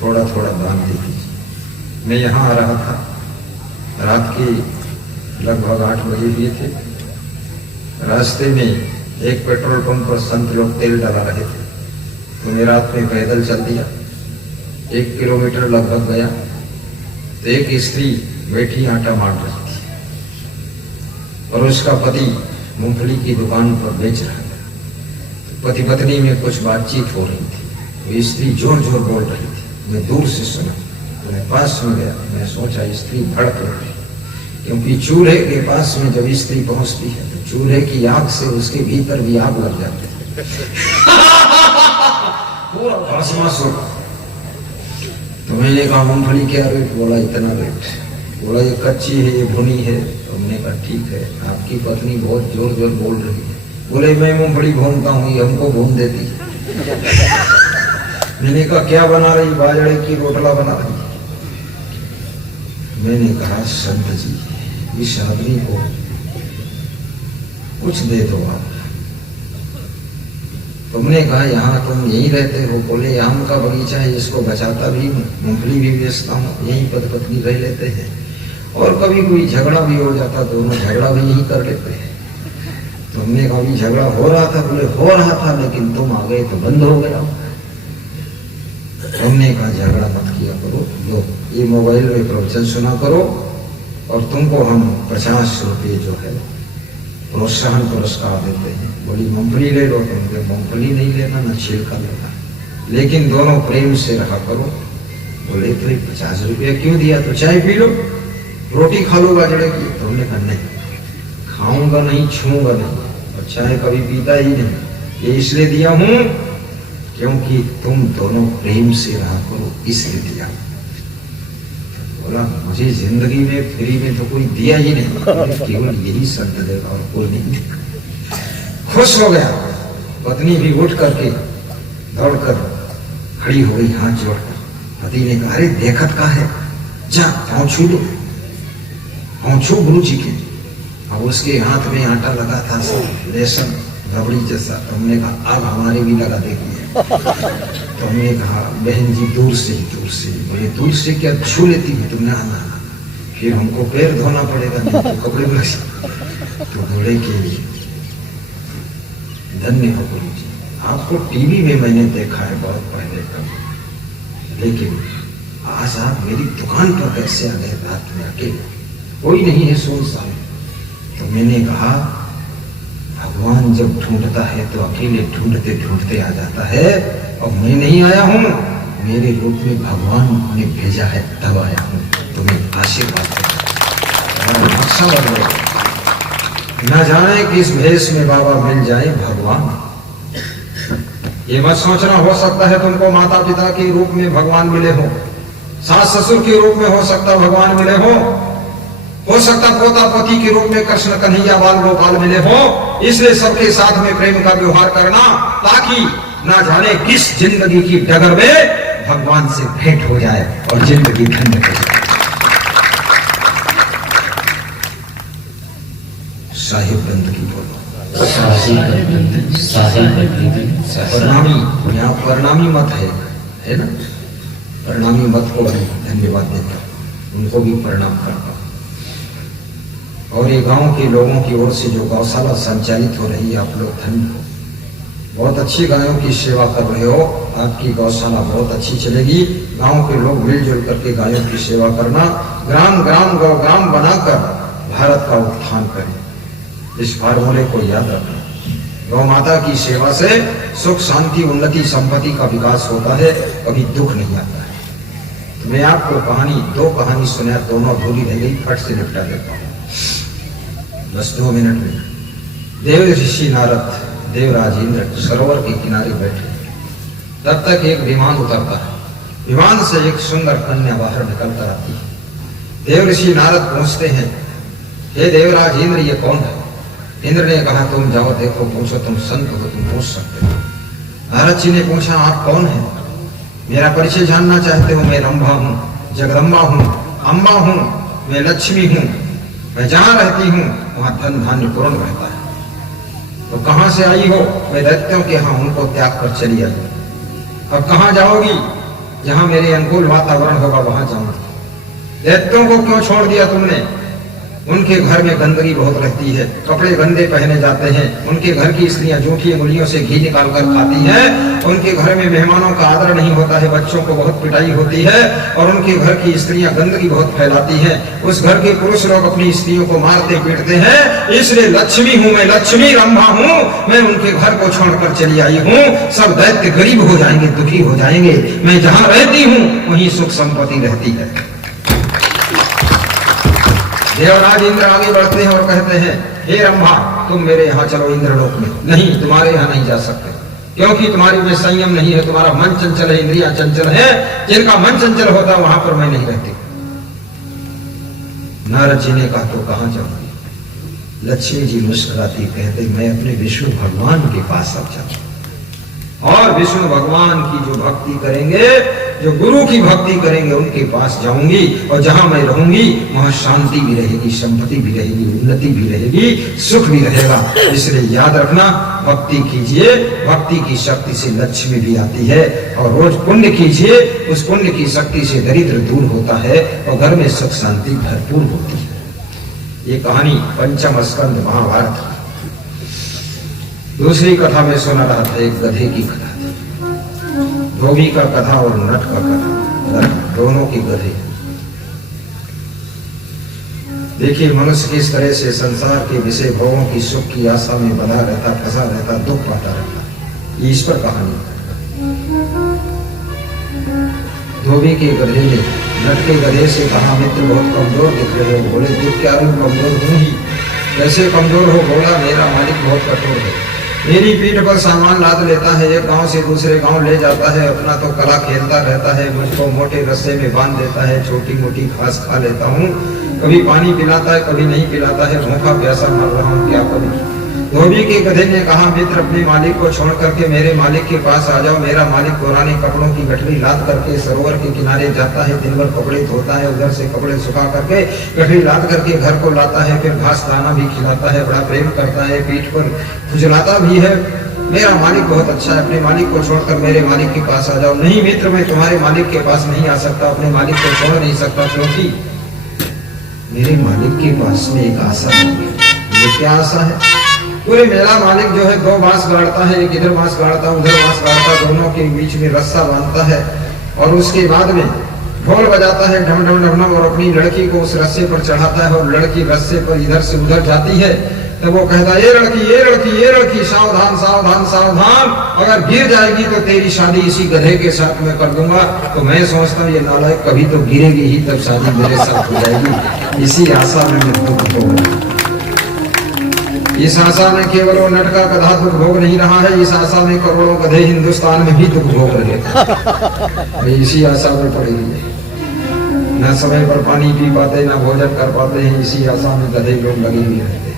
थोड़ा थोड़ा दान दे दीजिए। मैं यहाँ आ रहा था, रात के लगभग 8 बजे हुए थे। रास्ते में एक पेट्रोल पंप पर संत लोग तेल डाला रहे थे, तो मैं रात में पैदल चल दिया। 1 किलोमीटर लगभग गया तो एक स्त्री बैठी आटा मार रही थी और उसका पति मूंगफली की दुकान पर बेच रहा था। तो पति पत्नी में कुछ बातचीत हो रही थी, वो स्त्री जोर जोर बोल रही थी। मैं दूर से सुना तो मैं पास सुन गया। मैं सोचा स्त्री भड़क रही, क्योंकि चूल्हे के पास में जब स्त्री पहुंचती है तो चूल्हे की आग से उसके भीतर भी आग लग जाती है। पूरा भस्मास होगा। तो मैंने कहा मूंगफली क्या रेट? बोला इतना रेट। बोला ये कच्ची है, ये भुनी है। तो हमने कहा ठीक है, आपकी पत्नी बहुत जोर जोर बोल रही है। बोले मैं मूंगफली भूनता हूँ, ये हमको भून देती है। मैंने कहा क्या बना रही? बाजरे की रोटला बना रही। मैंने कहा संत जी, इस आदमी को कुछ दे दो आप। तुमने कहा यहाँ तुम यहीं रहते हो? बोले आम का बगीचा है, इसको बचाता भी हूँ, मूंगफली भी बेचता हूँ, यहीं पति पत्नी रह लेते हैं और कभी कोई झगड़ा भी हो जाता, दोनों झगड़ा भी यहीं कर लेते हैं। तुमने कहा झगड़ा हो रहा था? बोले हो रहा था, लेकिन तुम आ गए तो बंद हो गया। हमने कहा झगड़ा मत किया करो, लो ये मोबाइल में प्रवचन सुना करो और तुमको हम 50 रुपये जो है प्रोत्साहन पुरस्कार देते हैं। बोली मूंगफली ले लो। तुमको मूंगफली नहीं लेना, न छिलका लेना, लेकिन दोनों प्रेम से रहा करो। बोले तो 50 रुपया क्यों दिया? तो चाय पी लो, रोटी खा लो बाजरे की। तो हमने कहा नहीं, खाऊंगा नहीं, छूंगा नहीं और चाय कभी पीता ही नहीं। ये इसलिए दिया हूं क्योंकि तुम दोनों प्रेम से रहा करो, इसलिए दिया। बोला मुझे जिंदगी में फ्री में तो कोई दिया ही नहीं, केवल यही संत देगा और कोई नहीं देगा। खुश हो गया। पत्नी भी उठ करके दौड़कर खड़ी हो गई हाथ जोड़कर। पति ने कहा अरे देखत का है, जा पाँव छू लो, पाँव छू गुरु जी के। अब उसके हाथ में आटा लगा था, लेसन रबड़ी जैसा। तो हमने कहा अब हमारे भी लगा देगी। तो हमने कहा बहन जी दूर से ही, दूर से। बोले दूर से क्या छू लेती है? तुमने आना, फिर हमको पैर धोना पड़ेगा, नहीं तो कपड़े में। तो बोले कि धन्य हो गुरु जी, आपको टीवी में मैंने देखा है बहुत पहले कभी, लेकिन आज आप मेरी दुकान पर कैसे आ गए रात में अकेले? कोई नहीं है, सुनसान। तो मैंने कहा भगवान जब ढूंढता है तो अकेले ढूंढते ढूंढते आ जाता है, और मैं नहीं आया हूं, मेरे रूप में भगवान ने भेजा है, तब आया हूं। तुम्हें आशीर्वाद न जाने किस भेष में बाबा मिल जाए भगवान। ये मत सोचना हो सकता है तुमको माता पिता के रूप में भगवान मिले हो, सास ससुर के रूप में हो सकता भगवान मिले हो सकता पोता पोती के रूप में कृष्ण कन्हैया बाल गोपाल मिले हो। इसलिए सबके साथ में प्रेम का व्यवहार करना, ताकि ना जाने किस जिंदगी की डगर में भगवान से भेंट हो जाए और जिंदगी धन्य हो जाए। साहिब बंद की बोलो, प्रणामी। यहाँ प्रणामी मत है ना? प्रणामी मत को धन्यवाद देता, उनको भी प्रणाम करता। और ये गांव के लोगों की ओर से जो गौशाला संचालित हो रही है, आप लोग धन्य हो, बहुत अच्छी गायों की सेवा कर रहे हो। आपकी गौशाला बहुत अच्छी चलेगी। गांव के लोग मिलजुल करके गायों की सेवा करना, ग्राम ग्राम गौ ग्राम बनाकर भारत का उत्थान करें। इस फार्मूले को याद रखना। गौ माता की सेवा से सुख शांति उन्नति संपत्ति का विकास होता है, कभी दुख नहीं आता है। तो मैं आपको दो कहानी सुना, दोनों अधूरी रह गई, फट से निपटा देता हूँ बस 2 मिनट में। देव ऋषि नारद देवराज इंद्र सरोवर के किनारे बैठे, तब तक एक विमान उतरता है। विमान से एक सुंदर कन्या बाहर निकल कर आती है। देव ऋषि नारद पहुंचते हैं, हे देवराज इंद्र ये कौन है? इंद्र ने कहा तुम जाओ देखो, पूछो, तुम संत हो, तुम पूछ सकते हो। नारद जी ने पूछा आप कौन है? मेरा परिचय जानना चाहते हो? मैं रंभा हूँ, जगदम्बा हूँ, अम्मा हूँ, मैं लक्ष्मी हूँ। मैं जहाँ रहती हूँ वहाँ धन धान्य पूर्ण रहता है। तो कहाँ से आई हो? मैं दैत्यों के यहाँ, उनको त्याग कर चली आई। अब कहाँ जाओगी? जहां मेरे अनुकूल वातावरण होगा वहां जाऊंगा। दैत्यों को क्यों छोड़ दिया तुमने? उनके घर में गंदगी बहुत रहती है, कपड़े गंदे पहने जाते हैं, उनके घर की स्त्रियां जूठी उंगलियों से घी निकाल कर खाती हैं, उनके घर में मेहमानों का आदर नहीं होता है, बच्चों को बहुत पिटाई होती है और उनके घर की स्त्रियां गंदगी बहुत फैलाती हैं। उस घर के पुरुष लोग अपनी स्त्रियों को मारते पीटते हैं। इसलिए लक्ष्मी हूं मैं, लक्ष्मी रंभा हूं मैं, उनके घर को छोड़कर चली आई हूं। सब दैत्य गरीब हो जाएंगे, दुखी हो जाएंगे। मैं जहां रहती हूं वहीं सुख संपत्ति रहती है। देवराज इंद्र आगे बढ़ते हैं और कहते हैं, हे रंभा तुम मेरे यहाँ चलो इंद्रलोक में। नहीं, तुम्हारे यहाँ नहीं जा सकते, क्योंकि तुम्हारी में संयम नहीं है, तुम्हारा मन चंचल है, इंद्रियां चंचल है। जिनका मन चंचल होता है वहां पर मैं नहीं रहती। नारद जी ने कहा तो कहां जाऊंगी? लक्ष्मी जी मुस्कुराती कहते, मैं अपने विष्णु भगवान के पास अब जाऊंगी। और विष्णु भगवान की जो भक्ति करेंगे, जो गुरु की भक्ति करेंगे, उनके पास जाऊंगी। और जहां मैं रहूंगी वहां शांति भी रहेगी, संपत्ति भी रहेगी, उन्नति भी रहेगी, सुख भी रहेगा। इसलिए याद रखना, भक्ति कीजिए, भक्ति की शक्ति से लक्ष्मी भी आती है। और रोज पुण्य कीजिए, उस पुण्य की शक्ति से दरिद्र दूर होता है और घर में सुख शांति भरपूर होती है। ये कहानी पंचम स्कंद महाभारत। दूसरी कथा में सुना रहा था, एक गधे की कथा थी। धोबी का कथा और नट का कथा, दोनों के गधे। देखिए मनुष्य किस तरह से संसार के विषय भोगों की सुख की आशा में बना रहता, फंसा रहता, दुख पाता रहता। ये ईश्वर कहानी। धोबी के गधे ने नट के गधे से कहा, मित्र बहुत कमजोर दिख रहे हो। बोले, दिख क्या रहे हो? कमजोर हूं ही। कैसे कमजोर हो? बोला, मेरा मालिक बहुत कठोर है, मेरी पीठ पर सामान लाद लेता है, एक गांव से दूसरे गांव ले जाता है, अपना तो कला खेलता रहता है, मुझको मोटे रस्से में बांध देता है, छोटी मोटी घास खा लेता हूँ, कभी पानी पिलाता है, कभी नहीं पिलाता है, भूखा प्यासा मर रहा हूँ, क्या करूँ? धोबी के गधे ने कहा, मित्र अपने मालिक को छोड़ करके मेरे मालिक के पास आ जाओ। मेरा मालिक पुराने कपड़ों की गठरी लाद करके सरोवर के किनारे जाता है, दिन भर कपड़े धोता है, उधर से कपड़े सुखा करके गठरी लाद करके घर को लाता है, फिर घास दाना भी खिलाता है, बड़ा प्रेम करता है, पीठ पर खुजलाता भी है। मेरा मालिक बहुत अच्छा है, अपने मालिक को छोड़कर मेरे मालिक के पास आ जाओ। नहीं मित्र, मैं तुम्हारे मालिक के पास नहीं आ सकता, अपने मालिक को छोड़ नहीं सकता, क्योंकि मेरे मालिक के पास में एक आशा है। ये क्या आशा है? पूरे मेरा मालिक जो है दो बांस गाड़ता है, एक इधर बांस गाड़ता, उधर बांस गाड़ता, दोनों के बीच में रस्सा बांधता है और उसके बाद में ढोल बजाता है, ढम ढम ढम, और अपनी लड़की को उस रस्से पर चढ़ाता है और लड़की रस्से पर इधर से उधर जाती है। तो वो कहता है, ये लड़की ये लड़की ये लड़की, सावधान सावधान सावधान, अगर गिर जाएगी तो तेरी शादी इसी गधे के साथ में कर दूंगा। तो मैं सोचता हूँ ये नालायक कभी तो गिरेगी ही, तब शादी मेरे साथ हो जाएगी। इसी आशा में मैं दुख भोग, इस आशा में केवल वो नट का गधा दुख भोग नहीं रहा है, इस आशा में करोड़ों गधे हिंदुस्तान में भी दुख भोग रहे हैं। इसी आशा में पड़ी है, न समय पर पानी पी पाते, न भोजन कर पाते हैं, इसी आशा में गधे लोग लगे हुए रहते हैं।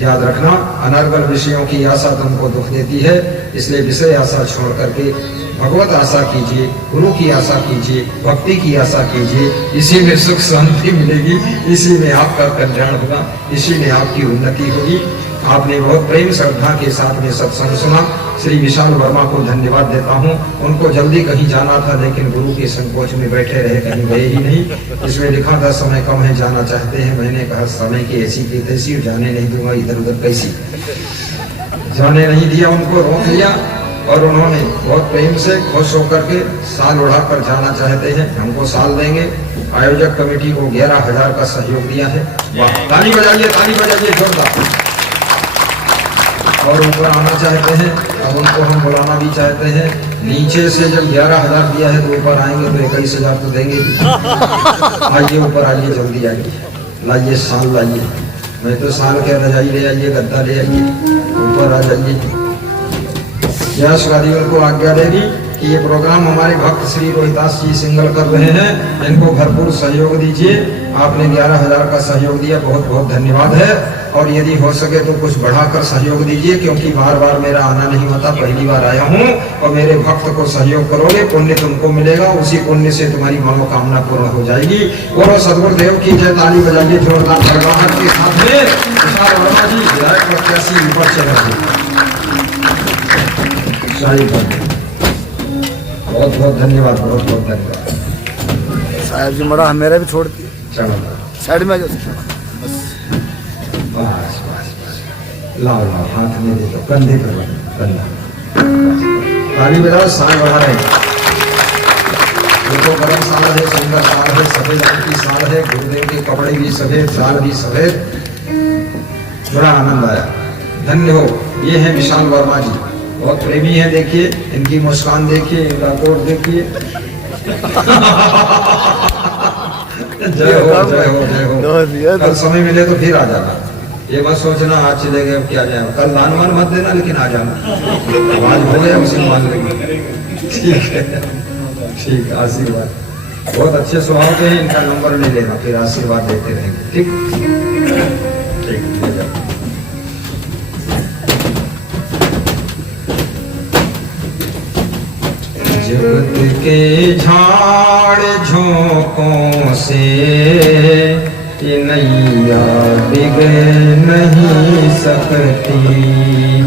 याद रखना, अनर्गल विषयों की आशा तुमको दुख देती है, इसलिए विषय आशा छोड़ करके भगवत आशा कीजिए, गुरु की आशा कीजिए, भक्ति की आशा कीजिए। इसी में सुख शांति मिलेगी, इसी में आपका कल्याण होगा, इसी में आपकी उन्नति होगी। आपने बहुत प्रेम श्रद्धा के साथ में सत्संग सुना। श्री विशाल वर्मा को धन्यवाद देता हूँ। उनको जल्दी कहीं जाना था, लेकिन गुरु के संकोच में बैठे रहे, कहीं गए ही नहीं। इसमें लिखा था समय कम है, जाना चाहते हैं। मैंने कहा समय की ऐसी की तैसी, जाने नहीं दूंगा, इधर उधर कैसी। जाने नहीं दिया, उनको रोक लिया और उन्होंने बहुत प्रेम से खुश होकर के साल उड़ाकर जाना चाहते हैं। हमको साल देंगे। आयोजक कमेटी को 11,000 का सहयोग दिया है। ताली बजाइए जोरदार। और ऊपर आना चाहते हैं, अब उनको हम बुलाना भी चाहते हैं। नीचे से जब 11,000 दिया है तो ऊपर आएंगे तो 21,000 तो देंगे। आइए ऊपर आइए, जल्दी आइए, लाइए साल लाइए। मैं तो साल के रजाई ले आइए, गद्दा ले आइए, ऊपर आ जाइए। यह श्रीवादियों को आज्ञा देगी कि ये प्रोग्राम हमारे भक्त श्री रोहिदास जी सिंगल कर रहे हैं, इनको भरपूर सहयोग दीजिए। आपने 11,000 का सहयोग दिया, बहुत बहुत धन्यवाद है। और यदि हो सके तो कुछ बढ़ाकर सहयोग दीजिए, क्योंकि बार बार मेरा आना नहीं होता, पहली बार आया हूँ। और मेरे भक्त को सहयोग करोगे, पुण्य तुमको मिलेगा, उसी पुण्य से तुम्हारी मनोकामना पूर्ण हो जाएगी। और सदगुरुदेव की जय। ताली बजाइए जोरदार भरवाहट के साथ में। विशाल वर्मा जी विधायक प्रत्याशी ऊपर चल रहे हैं। बहुत बहुत धन्यवाद, बहुत बहुत धन्यवाद। साहब जी मरा मेरा भी छोड़ दिए, चलो साइड में आ जाओ। बस बस बस, लाओ लाओ, हाथ में दे दो, कंधे पर कंधा, ताली बजाओ, साल बढ़ा रहे हैं। ये तो गरम साल है, सुंदर साल है, सफेद रंग की साल है, गुरुदेव के कपड़े भी सफेद, साल भी सफेद, बड़ा आनंद आया। धन्य हो। ये है विशाल वर्मा जी, बहुत प्रेमी है, देखिए इनकी मुस्कान देखिए, इनका कोट देखिए। जय हो जय हो जय हो। कल समय मिले तो फिर आ जाना, ये मत सोचना आज चले गए क्या जाए, कल दान वान मत देना, लेकिन आ जाना। आज हो गया उसी मान लेंगे। ठीक है, ठीक, आशीर्वाद। बहुत अच्छे स्वभाव के हैं, इनका नंबर ले लेना, फिर आशीर्वाद देते रहेंगे। ठीक ठीक, ले जाओ। जगत के झाड़ झोंकों से ये नैया डिग नहीं सकती,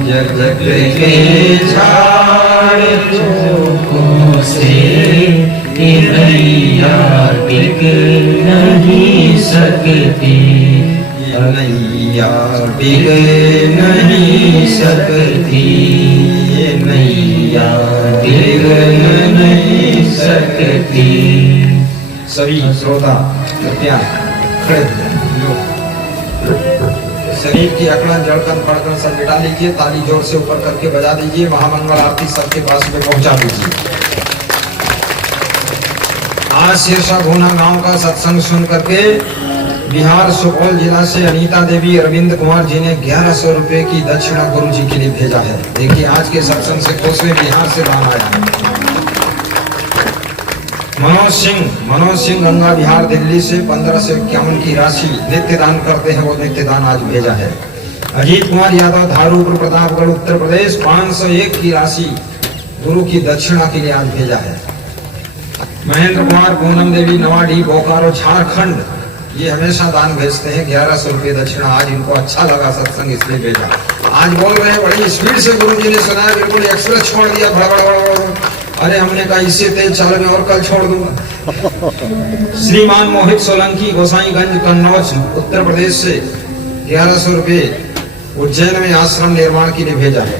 जगत के झाड़ झोंकों से ये नैया डिग नहीं सकती, ये नैया डिग नहीं सकती, ये नैया डिग नहीं सकती। सभी श्रोता कृपया खड़े हो, शरीर की अकड़न जड़कन फड़कन सब मिटा लीजिए, ताली जोर से ऊपर करके बजा दीजिए, महामंगल आरती सबके पास में पहुंचा दीजिए। आज सिरसा भूना गांव का सत्संग सुन करके बिहार सुपौल जिला से अनीता देवी अरविंद कुमार जी ने 1100 रुपए की दक्षिणा गुरु जी के लिए भेजा है। देखिए आज के सत्संग से खुश हुए, बिहार से दान आया। मनोज सिंह गंगा बिहार दिल्ली से 1551 की राशि नित्य दान करते हैं, वो नित्य दान आज भेजा है। अजीत कुमार यादव धारूपुर प्रतापगढ़ उत्तर प्रदेश 501 की राशि गुरु की दक्षिणा के लिए आज भेजा है। महेंद्र कुमार पूनम देवी नवाडी बोकारो झारखंड, ये हमेशा दान भेजते हैं 1100 रुपये दक्षिणा। आज इनको अच्छा लगा सत्संग इसलिए भेजा। आज बोल रहे हैं बड़ी स्पीड से गुरु जी ने सुनाया, बिल्कुल एक्सप्रेस छोड़ दिया, भड़बड़। अरे हमने कहा इससे तेज चाल में और कल छोड़ दूंगा। श्रीमान मोहित सोलंकी गोसाईगंज कन्नौज उत्तर प्रदेश से 1100 रुपये उज्जैन में आश्रम निर्माण के लिए भेजा है।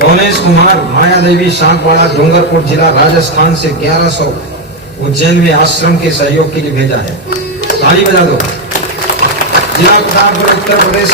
गणेश कुमार माया देवी शांकवाड़ा डूंगरपुर जिला राजस्थान से 1100 उज्जैन में आश्रम के सहयोग के लिए भेजा है। ताली बजा दो। जिला प्रतापगढ़ उत्तर प्रदेश